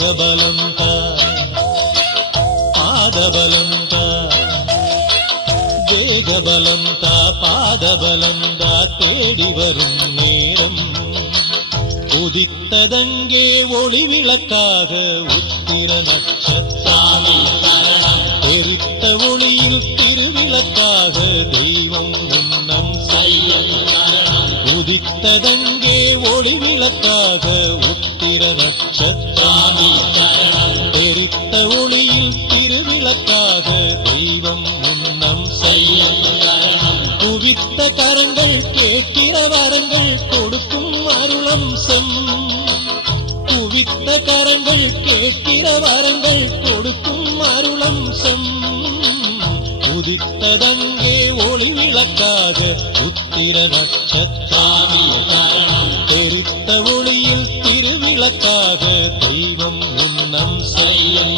தேகபலம் தா, பாதபலம் தா, தேகபலம் தா, பாதபலம் தா, தேடி வரும் நேரம் உதித்ததங்கே ஒளி விளக்காக உத்திர நட்சத்திரம் தெரித்த ஒளியில் திருவிளக்காக தெய்வம் உன்னம் செய்யும். உதித்ததங்கே ஒளி விளக்காக உத்திர நட்சத்திரம் தெரித்த ஒளியில் திருவிளக்காக தெய்வம் உன்னம் செய்யும். குவித்த கரங்கள் கேட்கிற வரங்கள் கொடுக்கும் அருளம்சம். குவித்த கரங்கள் கேட்கிற வரங்கள் கொடுக்கும் அருளம்சம். உதித்ததங்கே ஒளி விளக்காக உத்திர நட்சத்திரம் தெரித்த ஒளியில் திருவிளக்காக தெய்வம் உன்னம் செய்யும்.